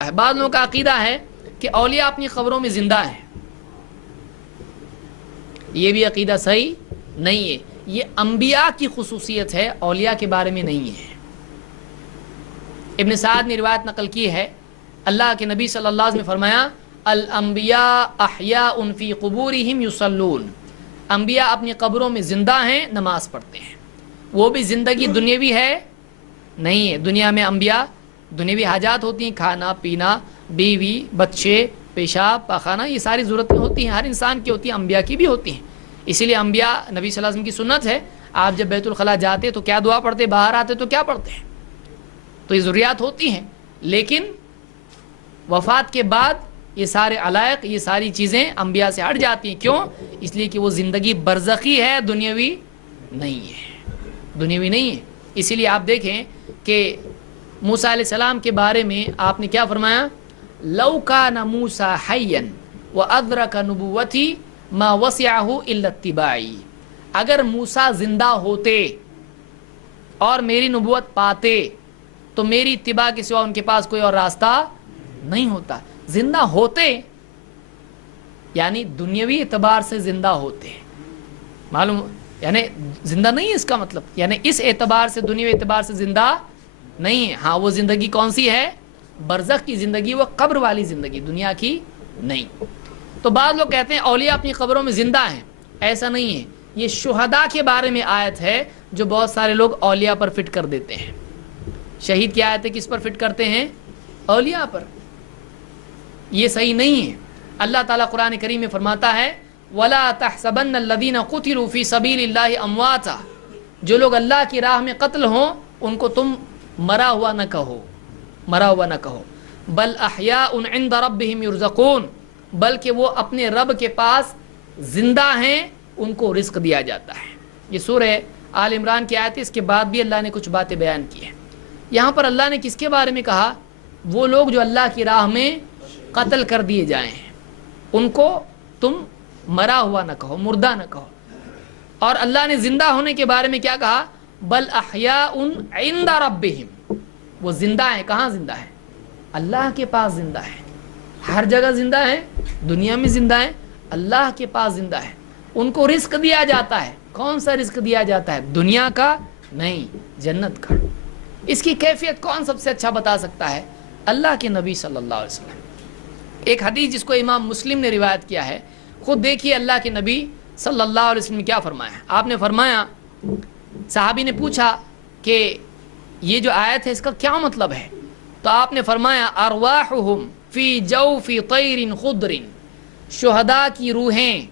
بعض لوگوں کا عقیدہ ہے کہ اولیاء اپنی قبروں میں زندہ ہیں. یہ بھی عقیدہ صحیح نہیں ہے. یہ انبیاء کی خصوصیت ہے، اولیاء کے بارے میں نہیں ہے. ابن سعد نے روایت نقل کی ہے، اللہ کے نبی صلی اللہ علیہ وسلم نے فرمایا الانبیاء احیاء فی قبورہم یصلون. انبیاء اپنی قبروں میں زندہ ہیں، نماز پڑھتے ہیں. وہ بھی زندگی دنیاوی ہے نہیں ہے. دنیا میں انبیاء دنیاوی حاجات ہوتی ہیں، کھانا پینا، بیوی بچے، پیشاب پاخانہ، یہ ساری ضرورتیں ہوتی ہیں، ہر انسان کی ہوتی ہیں، انبیاء کی بھی ہوتی ہیں. اسی لیے انبیاء نبی صلی اللہ علیہ وسلم کی سنت ہے، آپ جب بیت الخلاء جاتے تو کیا دعا پڑھتے، باہر آتے تو کیا پڑھتے ہیں. تو یہ ضروریات ہوتی ہیں، لیکن وفات کے بعد یہ سارے علائق، یہ ساری چیزیں انبیاء سے ہٹ جاتی ہیں. کیوں؟ اس لیے کہ وہ زندگی برزخی ہے، دنیاوی نہیں ہے، دنیاوی نہیں ہے. اسی لیے آپ دیکھیں کہ موسیٰ علیہ السلام کے بارے میں آپ نے کیا فرمایا، لو کان موسیٰ حیا وادرک نبوتی ما وسعہ الا اتباعی. اگر موسیٰ زندہ ہوتے اور میری نبوت پاتے تو میری اتباع کے سوا ان کے پاس کوئی اور راستہ نہیں ہوتا. زندہ ہوتے یعنی دنیاوی اعتبار سے زندہ ہوتے، معلوم یعنی زندہ نہیں ہے اس کا مطلب، یعنی اس اعتبار سے دنیاوی اعتبار سے زندہ نہیں ہے. ہاں وہ زندگی کون سی ہے، برزخ کی زندگی، وہ قبر والی زندگی، دنیا کی نہیں. تو بعض لوگ کہتے ہیں اولیاء اپنی قبروں میں زندہ ہیں، ایسا نہیں ہے. یہ شہداء کے بارے میں آیت ہے جو بہت سارے لوگ اولیاء پر فٹ کر دیتے ہیں. شہید کی آیت ہے، کس پر فٹ کرتے ہیں، اولیاء پر. یہ صحیح نہیں ہے. اللہ تعالیٰ قرآن کریم میں فرماتا ہے وَلَا تَحْسَبَنَّ الَّذِينَ قُتِلُوا فِي سَبِيلِ اللَّهِ أَمْوَاتًا. جو لوگ اللہ کی راہ میں قتل ہوں ان کو تم مرا ہوا نہ کہو، مرا ہوا نہ کہو. بل احیاء عند ربهم یرزقون. بلکہ وہ اپنے رب کے پاس زندہ ہیں، ان کو رزق دیا جاتا ہے. یہ سورہ آل عمران کی آیت ہے. اس کے بعد بھی اللہ نے کچھ باتیں بیان کی ہیں. یہاں پر اللہ نے کس کے بارے میں کہا، وہ لوگ جو اللہ کی راہ میں قتل کر دیے جائیں ہیں ان کو تم مرا ہوا نہ کہو، مردہ نہ کہو. اور اللہ نے زندہ ہونے کے بارے میں کیا کہا، بل احیاء عند ربہم. وہ زندہ ہیں، کہاں زندہ ہیں، اللہ کے پاس زندہ ہیں. ہر جگہ زندہ ہیں، دنیا میں زندہ ہیں، اللہ کے پاس زندہ ہیں. ان کو رزق دیا جاتا ہے. کون سا رزق دیا جاتا ہے، دنیا کا نہیں، جنت کا. اس کی کیفیت کون سب سے اچھا بتا سکتا ہے، اللہ کے نبی صلی اللہ علیہ وسلم. ایک حدیث جس کو امام مسلم نے روایت کیا ہے، خود دیکھیے اللہ کے نبی صلی اللہ علیہ وسلم نے کیا فرمایا. آپ نے فرمایا، صحابی نے پوچھا کہ یہ جو آیت ہے اس کا کیا مطلب ہے، تو آپ نے فرمایا ارواحہم فی جوف طیر خضر. شہداء کی روحیں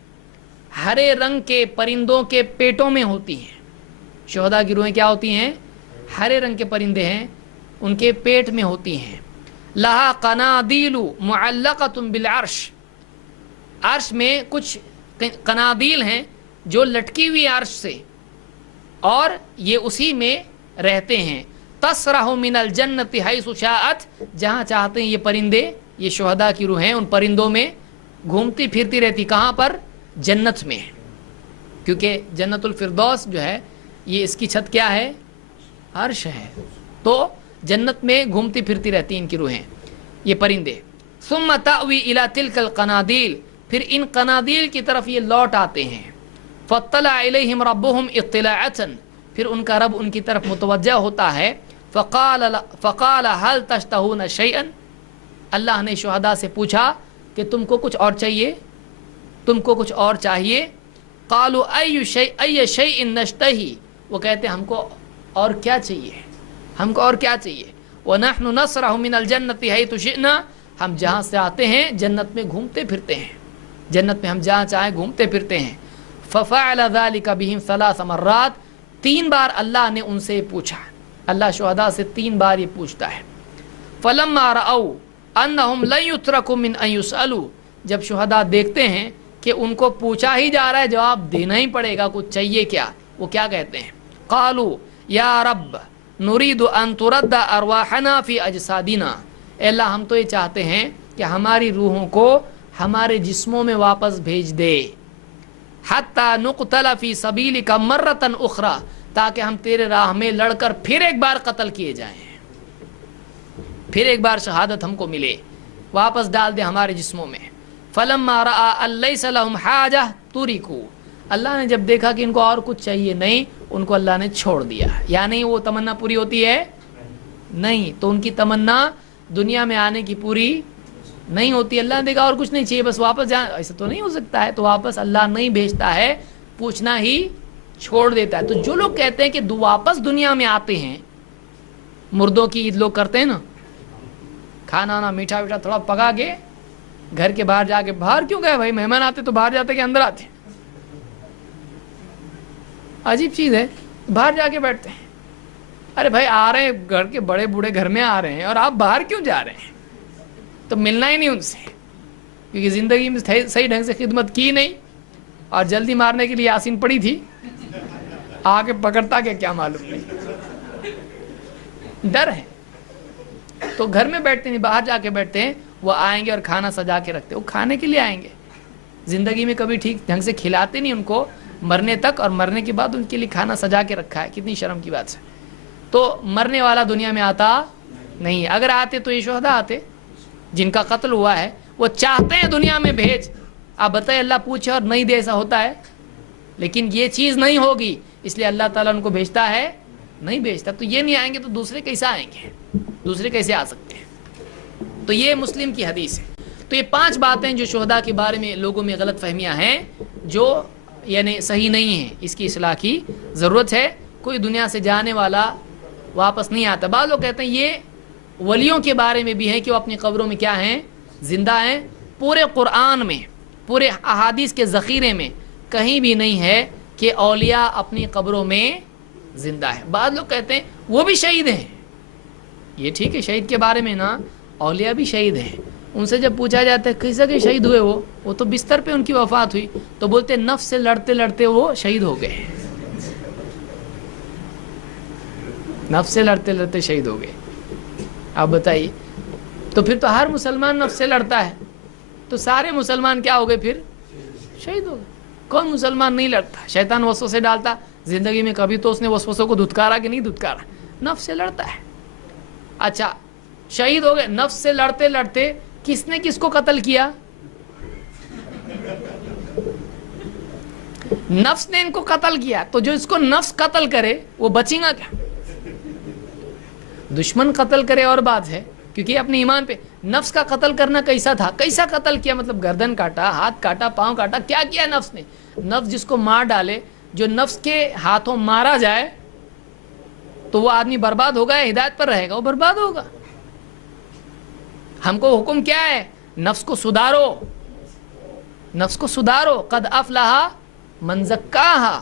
ہرے رنگ کے پرندوں کے پیٹوں میں ہوتی ہیں. شہداء کی روحیں کیا ہوتی ہیں، ہرے رنگ کے پرندے ہیں، ان کے پیٹ میں ہوتی ہیں. لہا قنادیل معلقۃ بالعرش. عرش میں کچھ قنادیل ہیں جو لٹکی ہوئی عرش سے، اور یہ اسی میں رہتے ہیں. تسرح من الجنت حیث شاءت. جہاں چاہتے ہیں یہ پرندے، یہ شہداء کی روحیں ان پرندوں میں گھومتی پھرتی رہتی. کہاں پر، جنت میں. کیونکہ جنت الفردوس جو ہے یہ اس کی چھت کیا ہے، عرش ہے. تو جنت میں گھومتی پھرتی رہتی ان کی روحیں، یہ پرندے. ثم تأوی الی تلک القنادیل. پھر ان قنادیل کی طرف یہ لوٹ آتے ہیں. فاطلع الیہم ربہم اطلاعۃ. پھر ان کا رب ان کی طرف متوجہ ہوتا ہے. فقال هل تشتهون شیئا. اللہ نے شہداء سے پوچھا کہ تم کو کچھ اور چاہیے، تم کو کچھ اور چاہیے. قالوا ای شیء نشتہی. وہ کہتے ہیں ہم کو اور کیا چاہیے، ہم کو اور کیا چاہیے. وَنَحْنُ نَصْرَحُ مِنَ الْجَنَّةِ حَيْثُ شِئْنَا. ہم جہاں سے آتے ہیں جنت میں گھومتے پھرتے ہیں، جنت میں ہم جہاں چاہیں گھومتے پھرتے ہیں. فَفَعَلَ ذَلِكَ بِهِمْ 3 مرات. 3 بار اللہ نے ان سے پوچھا. اللہ شہداء سے 3 بار یہ پوچھتا ہے. فَلَمَّا رَأَوْا أَنَّهُمْ لَن يُتْرَكُوا مِنْ أَن يُسْأَلُوا. جب شہداء دیکھتے ہیں کہ ان کو پوچھا ہی جا رہا ہے، جواب دینا ہی پڑے گا، کچھ چاہیے کیا، وہ کیا کہتے ہیں، قالوا یا رب نرید ان ترد ارواحنا فی اجسادنا. اے اللہ ہم تو یہ چاہتے ہیں کہ ہماری روحوں کو ہمارے جسموں میں واپس بھیج دے. حتی نقتل فی سبیلک مرۃ اخری. تاکہ ہم تیرے راہ میں لڑ کر پھر ایک بار قتل کیے جائیں، फिर एक बार शहादत हमको मिले, वापस डाल दे हमारे जिस्मों में। फलम्मा रआ अल्लैसा लहुम हाजा तुरिकू, अल्लाह ने जब देखा कि इनको और कुछ चाहिए नहीं, उनको अल्लाह ने छोड़ दिया। यानी वो तमन्ना पूरी होती है नहीं, तो उनकी तमन्ना दुनिया में आने की पूरी नहीं होती। अल्लाह ने देखा और कुछ नहीं चाहिए, बस वापस जा, ऐसा तो नहीं हो सकता है, तो वापस अल्लाह नहीं भेजता है, पूछना ही छोड़ देता है। तो जो लोग कहते हैं कि वापस दुनिया में आते हैं, मुर्दों की ईद लोग करते हैं ना, खाना ना मीठा मीठा थोड़ा पका के घर के बाहर जाके, बाहर क्यों गए भाई, मेहमान आते तो बाहर जाते कि अंदर आते? अजीब चीज़ है, बाहर जाके बैठते हैं। अरे भाई आ रहे हैं, घर के बड़े बूढ़े घर में आ रहे हैं और आप बाहर क्यों जा रहे हैं? तो मिलना ही नहीं उनसे, क्योंकि ज़िंदगी में सही ढंग से खिदमत की नहीं और जल्दी मारने के लिए यासीन पड़ी थी, आके पकड़ता क्या मालूम नहीं, डर है। तो घर में बैठते नहीं, बाहर जाके बैठते हैं। वो आएंगे और खाना सजा के रखते, वो खाने के लिए आएंगे, ज़िंदगी में कभी ठीक ढंग से खिलाते नहीं उनको, मरने तक, और मरने के बाद उनके लिए खाना सजा के रखा है। कितनी शर्म की बात है। तो मरने वाला दुनिया में आता नहीं, अगर आते तो ये शुहदा आते जिनका कत्ल हुआ है, वो चाहते हैं दुनिया में भेज। आप बताइए, अल्लाह पूछे और नहीं दे, ऐसा होता है? लेकिन ये चीज़ नहीं होगी, इसलिए अल्लाह ताला उनको भेजता है, नहीं भेजता। तो ये नहीं आएंगे तो दूसरे कैसे आएंगे, दूसरे कैसे आ सकते हैं? तो ये मुस्लिम की हदीस है। तो ये 5 बातें जो शुहदा के बारे में लोगों में गलत फहमियाँ हैं, जो यानी सही नहीं है, इसकी इस्लाह की ज़रूरत है। कोई दुनिया से जाने वाला वापस नहीं आता। बाद लोग कहते हैं ये वलियों के बारे में भी है कि वो अपनी कब्रों में क्या हैं, ज़िंदा हैं। पूरे कुरान में, पूरे अहादीस के ज़ख़ीरे में कहीं भी नहीं है कि औलिया अपनी कब्रों में ज़िंदा है। बाद लोग कहते हैं वो भी शहीद हैं। ये ठीक है, शहीद के बारे में ना, औलिया भी शहीद हैं। उनसे जब पूछा जाता है कैसे के शहीद हुए वो तो बिस्तर पे उनकी वफ़ात हुई, तो बोलते नफ्स से लड़ते लड़ते वो शहीद हो गए, नफ्स से लड़ते लड़ते शहीद हो गए। आप बताइए, तो फिर तो हर मुसलमान नफ्स से लड़ता है, तो सारे मुसलमान क्या हो गए, फिर शहीद हो गए। कौन मुसलमान नहीं लड़ता? शैतान वसवसे डालता ज़िंदगी में, कभी तो उसने वसवसों को धुतकारा कि नहीं धुतकारा? नफ्स से लड़ता है। अच्छा, शहीद हो गए, नफ्स से लड़ते लड़ते किसने किसको कत्ल किया? नफ्स ने इनको कत्ल किया। तो जो इसको नफ्स कत्ल करे वो बचेगा क्या? दुश्मन कत्ल करे और बात है, क्योंकि अपने ईमान पे। नफ्स का कत्ल करना कैसा था, कैसा कत्ल किया? मतलब गर्दन काटा, हाथ काटा, पांव काटा, क्या किया नफ्स ने? नफ्स जिसको मार डाले, जो नफ्स के हाथों मारा जाए, तो वो आदमी बर्बाद होगा या हिदायत पर रहेगा? वो बर्बाद होगा। हमको हुक्म क्या है? नफ्स को सुधारो, नफ्स को सुधारो। कद अफलहा मन ज़क्काहा,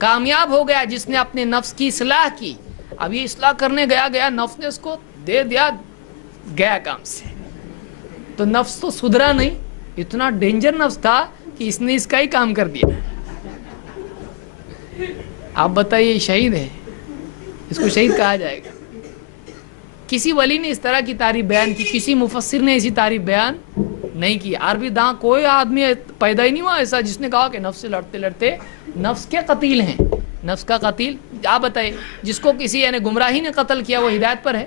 कामयाब हो गया जिसने अपने नफ्स की इस्लाह की। अब ये इस्लाह करने गया नफ्स ने उसको दे दिया, गया काम से। तो नफ्स तो सुधरा नहीं, इतना डेंजर नफ्स था कि इसने इसका ही काम कर दिया। आप बताइए, शहीद है, इसको शहीद कहा जाएगा? किसी वली ने इस तरह की तारीफ बयान की, किसी मुफस्सिर ने ऐसी तारीफ बयान नहीं की। अरबी दां कोई आदमी पैदा ही नहीं हुआ ऐसा जिसने कहा कि नफ्स से लड़ते लड़ते नफ्स के कतील हैं, नफ्स का कतील। आप बताइए, जिसको किसी यानी गुमराही ने कत्ल किया वो हिदायत पर है?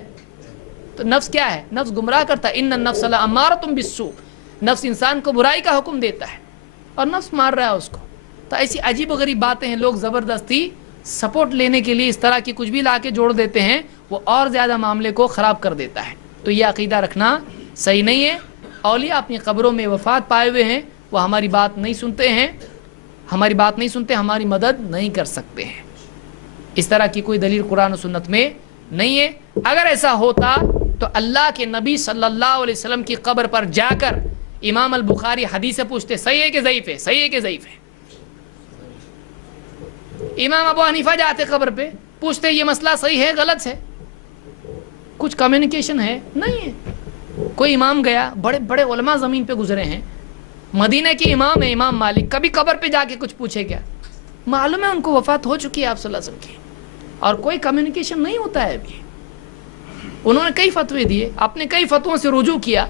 तो नफ्स क्या है? नफ्स गुमराह करता है। इन्न नफ्स लअम्मारतुम बिस्सू, नफ्स इंसान को बुराई का हुक्म देता है और नफ्स मार रहा है उसको। तो ऐसी अजीब गरीब बातें हैं, लोग ज़बरदस्ती सपोर्ट लेने के लिए इस तरह की कुछ भी ला के जोड़ देते हैं, वो और ज़्यादा मामले को ख़राब कर देता है। तो ये अक़ीदा रखना सही नहीं है। औलिया अपनी क़ब्रों में वफ़ात पाए हुए हैं, वो हमारी बात नहीं सुनते हैं, हमारी बात नहीं सुनते, हमारी मदद नहीं कर सकते हैं। इस तरह की कोई दलील कुरान और सुन्नत में नहीं है। अगर ऐसा होता तो अल्लाह के नबी सल्लल्लाहु अलैहि वसल्लम की कब्र पर जाकर इमाम अल बुखारी हदीस पूछते, सही है कि ज़ईफ़ है, सही है कि ज़ईफ़ है? इमाम अबू हनीफा जाते कब्र पे, पूछते ये मसला सही है गलत है? कुछ कम्युनिकेशन है? नहीं है। कोई इमाम गया, बड़े बड़े उलमा ज़मीन पे गुजरे हैं, मदीना के इमाम है इमाम मालिक, कभी कब्र पे जाके कुछ पूछे क्या? मालूम है उनको वफ़ात हो चुकी है आप सल्लल्लाहु अलैहि वसल्लम की, और कोई कम्युनिकेशन नहीं होता है अभी। उन्होंने कई फतवे दिए, आपने कई फतवों से रुजू किया,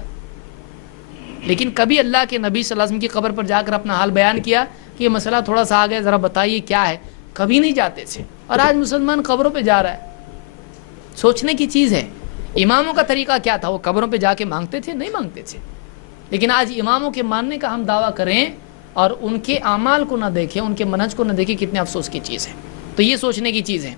लेकिन कभी अल्लाह के नबी सल्लल्लाहु अलैहि वसल्लम की कब्र पर जाकर अपना हाल बयान किया कि ये मसला थोड़ा सा आ गया, ज़रा बताइए क्या है? कभी नहीं जाते थे। और आज मुसलमान कब्रों पे जा रहा है। सोचने की चीज़ है। اماموں کا طریقہ کیا تھا؟ وہ قبروں پہ جا کے مانگتے تھے؟ نہیں مانگتے تھے. لیکن آج اماموں کے ماننے کا ہم دعویٰ کریں اور ان کے اعمال کو نہ دیکھیں، ان کے منہج کو نہ دیکھیں، کتنے افسوس کی چیز ہے. تو یہ سوچنے کی چیز ہے.